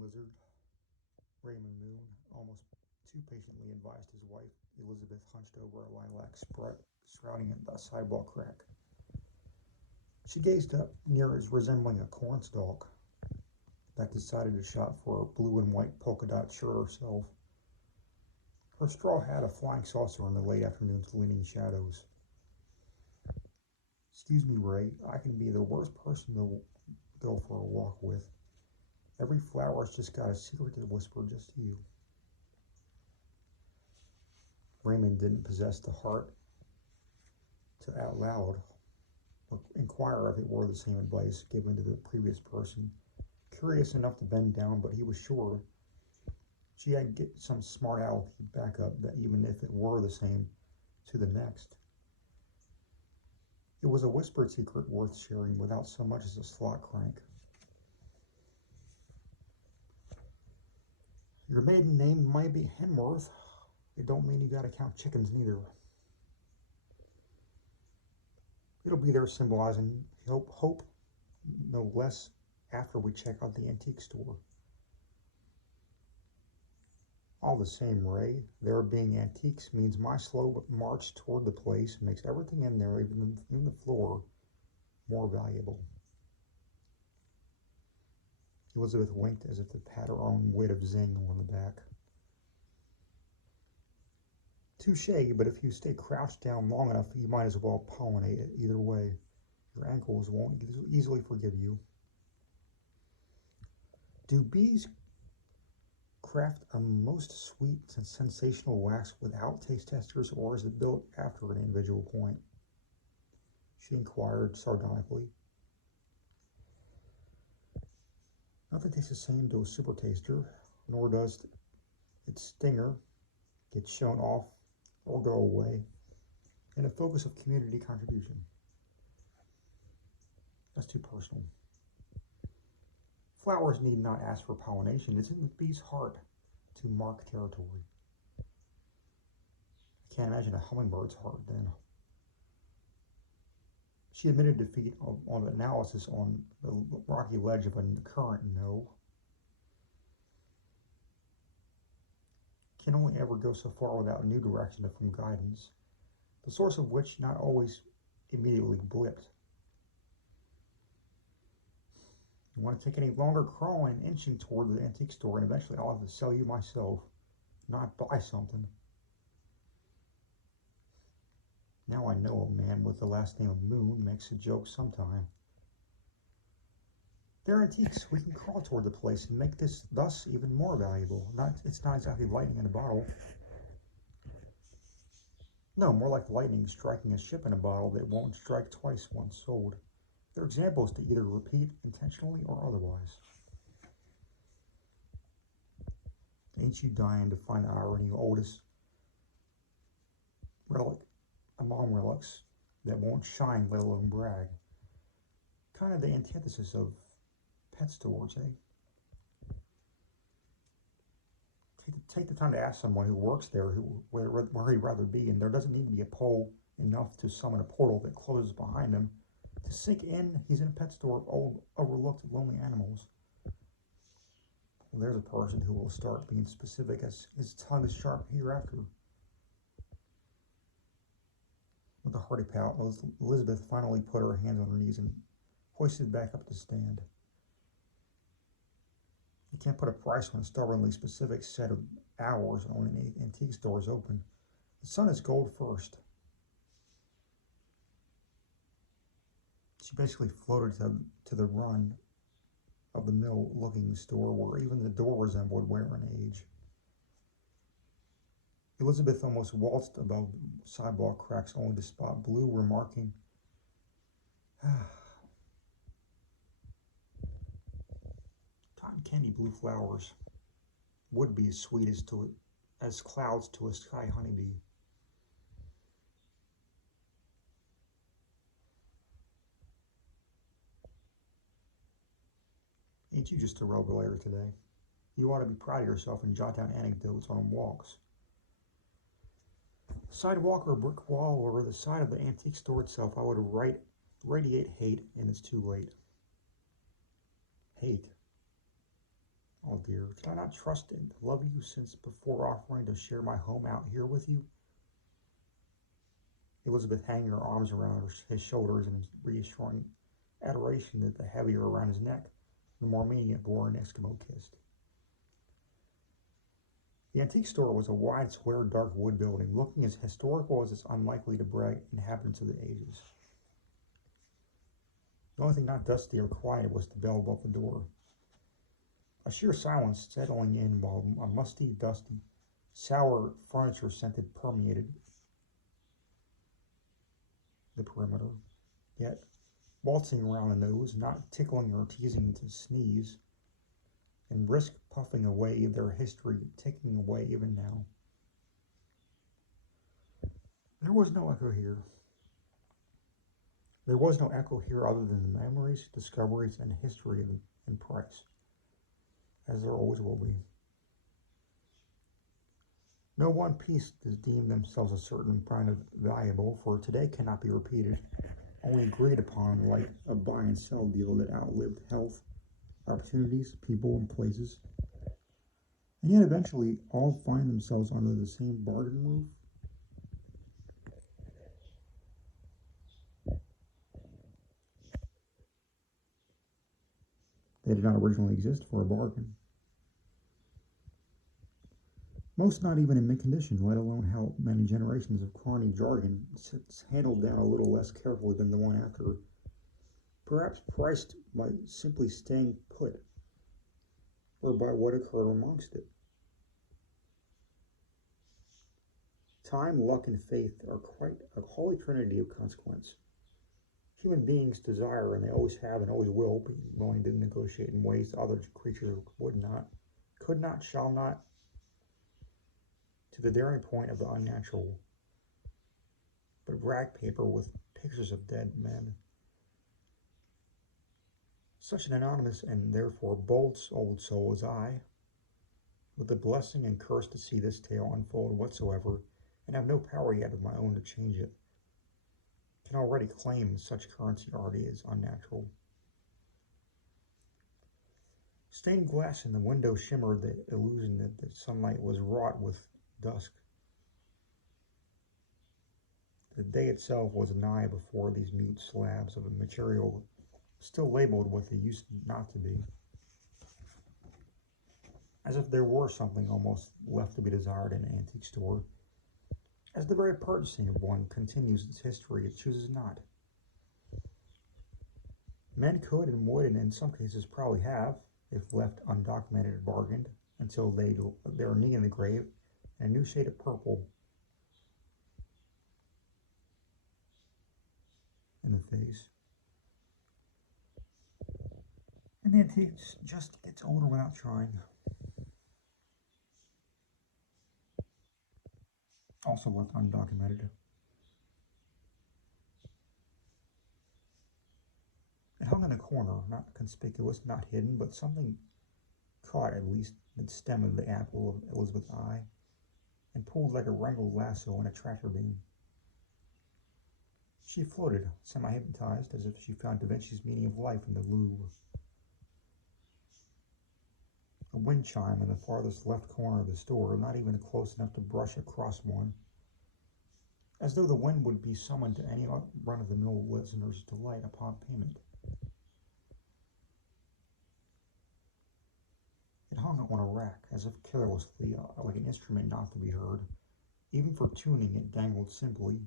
lizard, Raymond Moon, almost too patiently advised his wife, Elizabeth, hunched over a lilac sprout shrouding the sidewalk crack. She gazed up near as resembling a cornstalk. Beth decided to shop for a blue and white polka dot shirt herself. Her straw hat a flying saucer in the late afternoon's leaning shadows. Excuse me, Ray, I can be the worst person to go for a walk with. Every flower's just got a secret to whisper just to you. Raymond didn't possess the heart to out loud inquire if it were the same advice given to the previous person. Curious enough to bend down, but he was sure she had get some smart alecky backup that even if it were the same to the next. It was a whispered secret worth sharing without so much as a slot crank. Your maiden name might be Henworth. It don't mean you gotta count chickens neither. It'll be there symbolizing hope, no less, after we check out the antique store. All the same, Ray, there being antiques means my slow march toward the place makes everything in there, even the floor, more valuable. Elizabeth winked as if to pat her own wit of zing on the back. Touché, but if you stay crouched down long enough, you might as well pollinate it either way. Your ankles won't easily forgive you. Do bees craft a most sweet and sensational wax without taste testers, or is it built after an individual point? She inquired sardonically. Nothing tastes the same to a super taster, nor does its stinger get shown off or go away in a focus of community contribution. That's too personal. Flowers need not ask for pollination. It's in the bee's heart to mark territory. I can't imagine a hummingbird's heart then. She admitted defeat on analysis on the rocky ledge of a current no. Can only ever go so far without new direction from guidance, the source of which not always immediately blipped. You want to take any longer crawling and inching toward the antique store, and eventually I'll have to sell you myself, not buy something. Now I know a man with the last name of Moon makes a joke sometime. They're antiques. We can crawl toward the place and make this thus even more valuable. It's not exactly lightning in a bottle. No, more like lightning striking a ship in a bottle that won't strike twice once sold. They're examples to either repeat intentionally or otherwise. Ain't you dying to find the irony, oldest relic among relics that won't shine, let alone brag? Kind of the antithesis of pet stores, eh? Take the time to ask someone who works there where he'd rather be, and there doesn't need to be a pole enough to summon a portal that closes behind him to sink in he's in a pet store of old, overlooked, lonely animals. Well, there's a person who will start being specific as his tongue is sharp hereafter. With a hearty pout, Elizabeth finally put her hands on her knees and hoisted back up the stand. You can't put a price on a stubbornly specific set of hours on an antique store's open. The sun is gold first. She basically floated to the run of the mill-looking store where even the door resembled wear and age. Elizabeth almost waltzed above sidewalk cracks only to spot Blue remarking, cotton candy blue flowers would be as sweet as clouds to a sky honeybee. Ain't you just a rebel today? You ought to be proud of yourself and jot down anecdotes on walks. Sidewalk or brick wall or the side of the antique store itself, I would radiate hate, and it's too late. Hate. Oh dear, did I not trust and love you since before offering to share my home out here with you? Elizabeth hanging her arms around his shoulders in reassuring adoration that the heavier around his neck, the more meaning it bore an Eskimo kissed. The antique store was a wide, square, dark wood building, looking as historical as its unlikely to brag inhabitants of the ages. The only thing not dusty or quiet was the bell above the door. A sheer silence settling in while a musty, dusty, sour furniture-scented permeated the perimeter. Yet, waltzing around the nose, not tickling or teasing to sneeze, and brisk puffing away their history, ticking away even now. There was no echo here. There was no echo here other than the memories, discoveries, and history and price, as there always will be. No one piece does deem themselves a certain kind of valuable, for today cannot be repeated, only agreed upon like a buy and sell deal that outlived health, opportunities, people, and places. And yet eventually all find themselves under the same bargain roof. They did not originally exist for a bargain. Most not even in mint condition, let alone how many generations of crony jargon sits handled down a little less carefully than the one after, perhaps priced by simply staying put, or by what occurred amongst it. Time, luck, and faith are quite a holy trinity of consequence. Human beings desire, and they always have and always will be willing to negotiate in ways other creatures would not, could not, shall not, to the daring point of the unnatural. But rag paper with pictures of dead men. Such an anonymous and therefore bold old soul as I, with the blessing and curse to see this tale unfold whatsoever, and have no power yet of my own to change it, can already claim such currency already is unnatural. Stained glass in the window shimmered the illusion that the sunlight was wrought with dusk. The day itself was nigh before these mute slabs of a material still labeled what they used not to be. As if there were something almost left to be desired in an antique store. As the very purchasing of one continues its history, it chooses not. Men could and would, and in some cases probably have, if left undocumented, bargained until their knee in the grave, and a new shade of purple in the face. And the antique just gets older without trying. Also left undocumented. It hung in a corner, not conspicuous, not hidden, but something caught at least the stem of the apple of Elizabeth's eye, and pulled like a wrangled lasso in a tractor beam. She floated, semi-hypnotized, as if she found Da Vinci's meaning of life in the Louvre. A wind chime in the farthest left corner of the store, not even close enough to brush across one, as though the wind would be summoned to any run-of-the-mill listener's delight upon payment. It hung on a rack, as if carelessly, like an instrument not to be heard. Even for tuning, it dangled simply,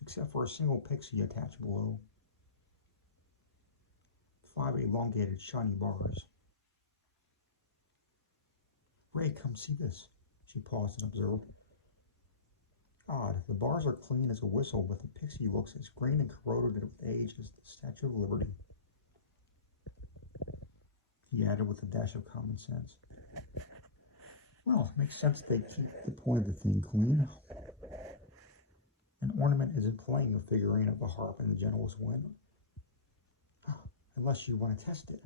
except for a single pixie attached below. 5 elongated, shiny bars. Ray, come see this. She paused and observed. Odd, the bars are clean as a whistle, but the pixie looks as green and corroded with age as the Statue of Liberty. He added with a dash of common sense. Well, it makes sense they keep the point of the thing clean. An ornament isn't playing a figurine of a harp in the gentlest wind. Unless you want to test it.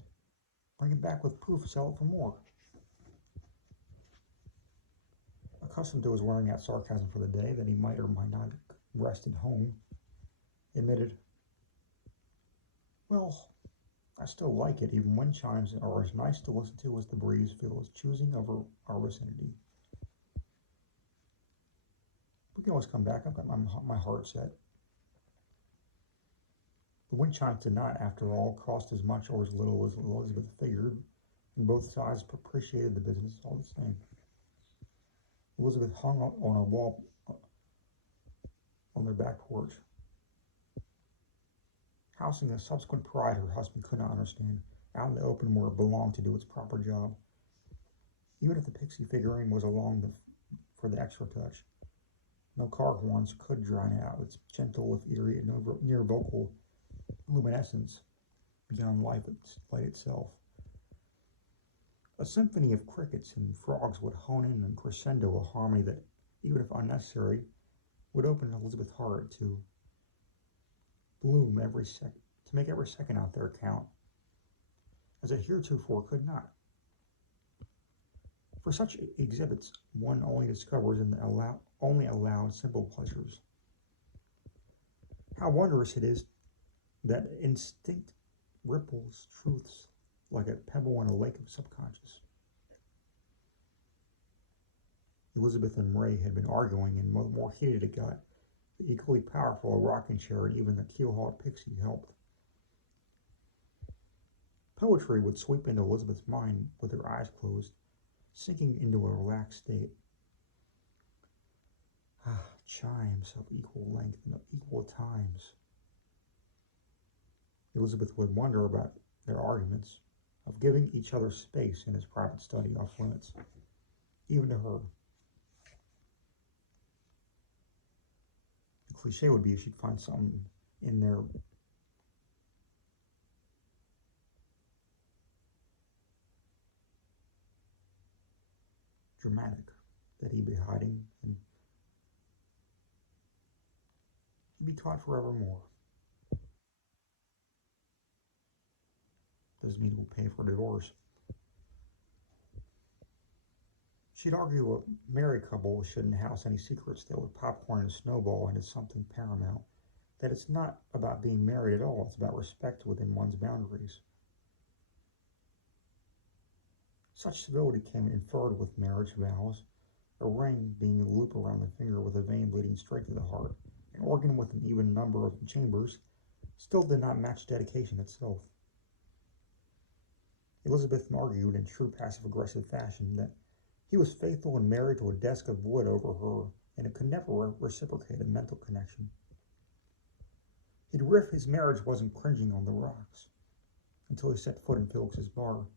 Bring it back with proof, sell it for more. Accustomed to his wearing out sarcasm for the day, that he might or might not rest at home, admitted, well, I still like it. Even wind chimes are as nice to listen to as the breeze feels choosing over our vicinity. We can always come back. I've got my heart set. The wind chimes did not, after all, cost as much or as little as Elizabeth figured, and both sides appreciated the business all the same. Elizabeth hung on a wall on their back porch, housing a subsequent pride her husband could not understand, out in the open where it belonged to do its proper job. Even if the pixie figurine was for the extra touch, no car horns could drown out its gentle, if eerie, and near vocal luminescence beyond light itself. A symphony of crickets and frogs would hone in and crescendo a harmony that, even if unnecessary, would open Elizabeth's heart to bloom to make every second out there count, as it heretofore could not. For such exhibits, one only discovers in the only allowed simple pleasures. How wondrous it is that instinct ripples truths like a pebble in a lake of subconscious. Elizabeth and Ray had been arguing, and more heated it got. The equally powerful rocking chair and even the keel-hauled pixie helped. Poetry would sweep into Elizabeth's mind with her eyes closed, sinking into a relaxed state. Chimes of equal length and of equal times. Elizabeth would wonder about their arguments, of giving each other space in his private study off limits, even to her. The cliche would be if she'd find something in there dramatic that he'd be hiding, and he'd be taught forevermore. Doesn't mean we'll pay for divorce. She'd argue a married couple shouldn't house any secrets that would popcorn and snowball into something paramount. That it's not about being married at all, it's about respect within one's boundaries. Such civility came inferred with marriage vows, a ring being a loop around the finger with a vein leading straight to the heart. An organ with an even number of chambers still did not match dedication itself. Elizabeth argued in true passive-aggressive fashion that he was faithful and married to a desk of wood over her, and it could never reciprocate a mental connection. He'd riff his marriage wasn't cringing on the rocks until he set foot in Felix's bar,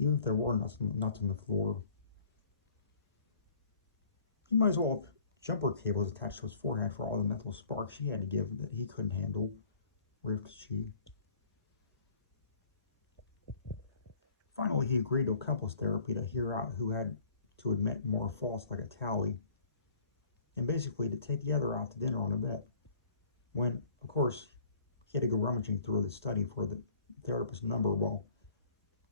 even if there were nuts on the floor. He might as well have jumper cables attached to his forehead for all the mental sparks she had to give that he couldn't handle, riffed she. Finally, he agreed to a couples therapy to hear out who had to admit more faults like a tally, and basically to take the other out to dinner on a bet. When, of course, he had to go rummaging through the study for the therapist's number while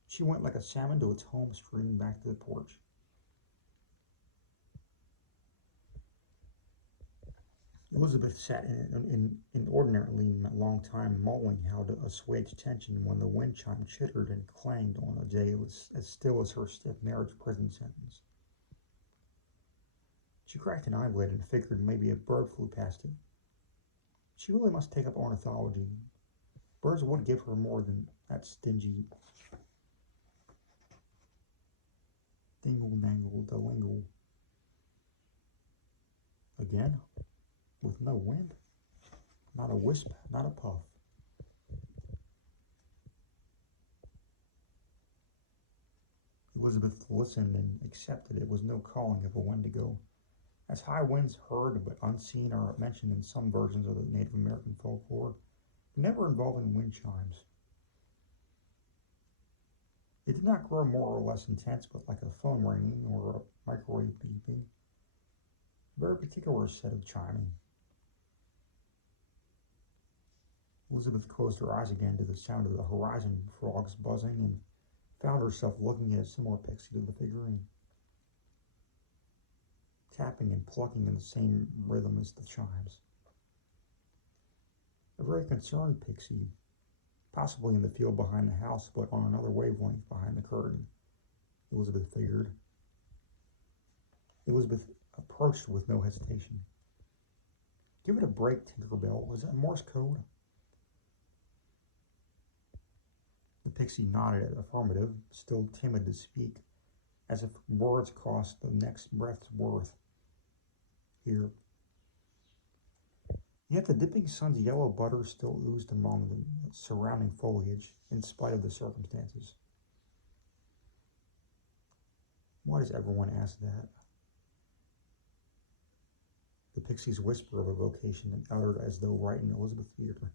she went like a salmon to its home stream back to the porch. Elizabeth sat in an ordinarily long time mulling how to assuage tension when the wind chime chittered and clanged on a day as still as her stiff marriage prison sentence. She cracked an eyelid and figured maybe a bird flew past it. She really must take up ornithology. Birds would give her more than that stingy dingle-dangle-dalingle. Again? With no wind? Not a wisp, not a puff. Elizabeth listened and accepted it was no calling of a wendigo, as high winds heard but unseen are mentioned in some versions of the Native American folklore, never involving wind chimes. It did not grow more or less intense, but like a phone ringing or a microwave beeping. A very particular set of chiming. Elizabeth closed her eyes again to the sound of the horizon frogs buzzing and found herself looking at a similar pixie to the figurine, tapping and plucking in the same rhythm as the chimes. A very concerned pixie, Possibly in the field behind the house, but on another wavelength behind the curtain, Elizabeth figured. Elizabeth approached with no hesitation. Give it a break, Tinkerbell. Is that Morse code? The pixie nodded affirmative, still timid to speak, as if words cost the next breath's worth. Here. Yet the dipping sun's yellow butter still oozed among the surrounding foliage, in spite of the circumstances. Why does everyone ask that? The pixie's whisper of a vocation uttered as though right in Elizabeth's ear.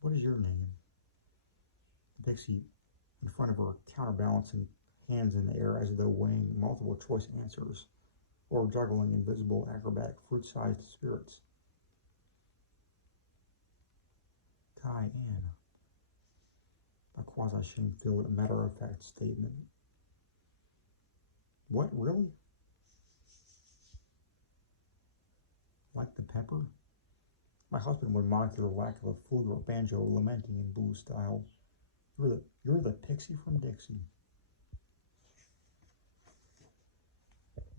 What is your name? The pixie, in front of her, counterbalancing hands in the air as though weighing multiple choice answers or juggling invisible acrobatic fruit-sized spirits. Kai-Ann. A quasi-shame-filled, matter-of-fact statement. What, really? Like the pepper? My husband would mock your lack of a flute or banjo, lamenting in blues style. You're the pixie from Dixie.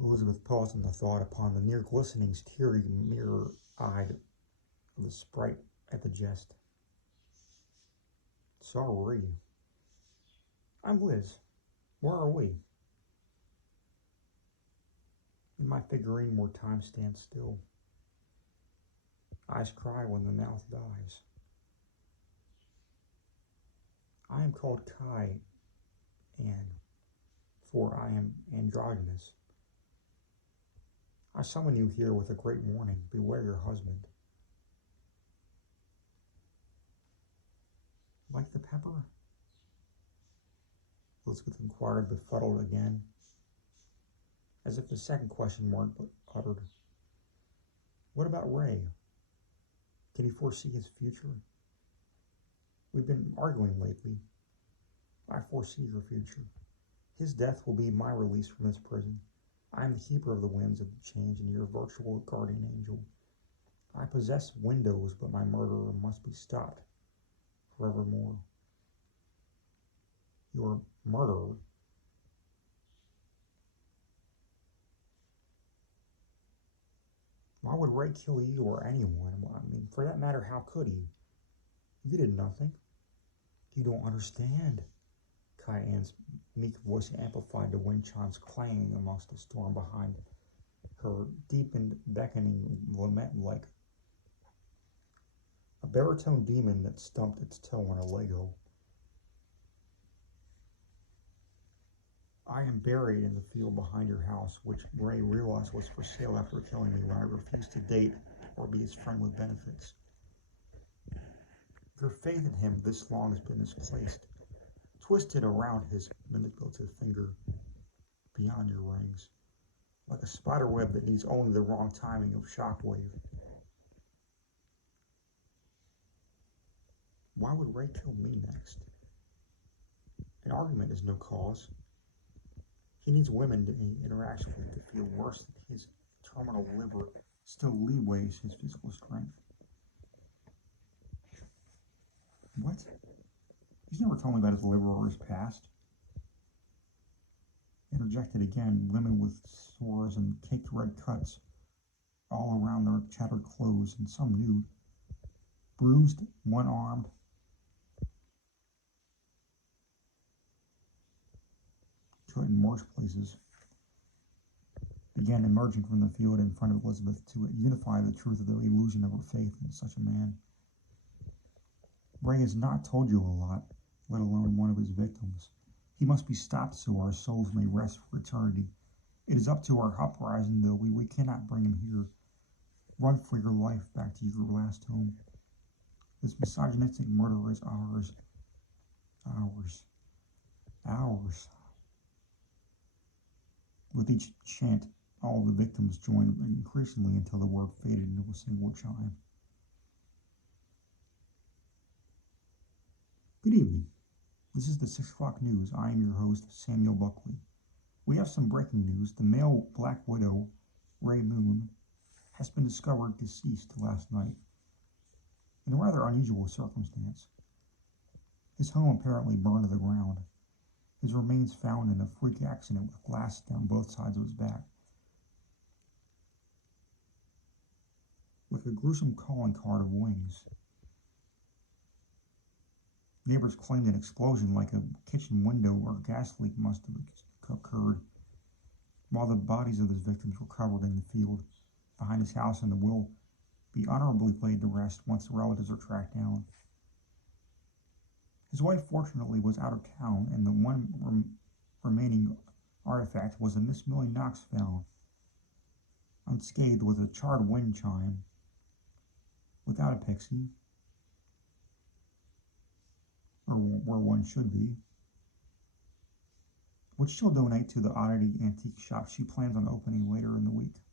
Elizabeth paused in the thought upon the near glistening, teary, mirror-eyed of the sprite at the jest. Sorry. I'm Liz. Where are we? In my figurine where time stands still. Eyes cry when the mouth dies. I am called Kai-Ann, for I am androgynous. I summon you here with a great warning. Beware your husband. Like the pepper? Elizabeth inquired, befuddled again, as if the second question weren't uttered. What about Ray? Can you foresee his future? We've been arguing lately. I foresee your future. His death will be my release from this prison. I am the keeper of the winds of change and your virtual guardian angel. I possess windows, but my murderer must be stopped forevermore. Your murderer? Why would Ray kill you or anyone? I mean, for that matter, how could he? You did nothing. You don't understand. Kai-Ann's meek voice amplified the wind chimes clanging amongst the storm behind her, deepened, beckoning lament like a baritone demon that stumped its toe on a Lego. I am buried in the field behind your house, which Ray realized was for sale after killing me when I refused to date or be his friend with benefits. Your faith in him this long has been misplaced, twisted around his manipulative finger beyond your rings, like a spider web that needs only the wrong timing of shockwave. Why would Ray kill me next? An argument is no cause. He needs women to interact with to feel worse than his terminal liver still leeways his physical strength. What? He's never told me about his liver or his past. Interjected again, women with sores and caked red cuts all around their tattered clothes, and some nude, bruised, one-armed. In worse places, began emerging from the field in front of Elizabeth to unify the truth of the illusion of her faith in such a man. Ray has not told you a lot, let alone one of his victims. He must be stopped so our souls may rest for eternity. It is up to our uprising, though. We cannot bring him here. Run for your life back to your last home. This misogynistic murder is ours. Ours. Ours. With each chant, all the victims joined increasingly until the word faded into a single chime. Good evening. This is the 6 o'clock news. I am your host, Samuel Buckley. We have some breaking news. The male Black Widow, Ray Moon, has been discovered deceased last night in a rather unusual circumstance. His home apparently burned to the ground. His remains found in a freak accident with glass down both sides of his back. With a gruesome calling card of wings. Neighbors claimed an explosion like a kitchen window or gas leak must have occurred while the bodies of his victims were covered in the field behind his house, and will be honorably laid to rest once the relatives are tracked down. His wife, fortunately, was out of town, and the one remaining artifact was a Miss Millie Knox found, unscathed, with a charred wind chime, without a pixie, or where one should be, which she'll donate to the oddity antique shop she plans on opening later in the week.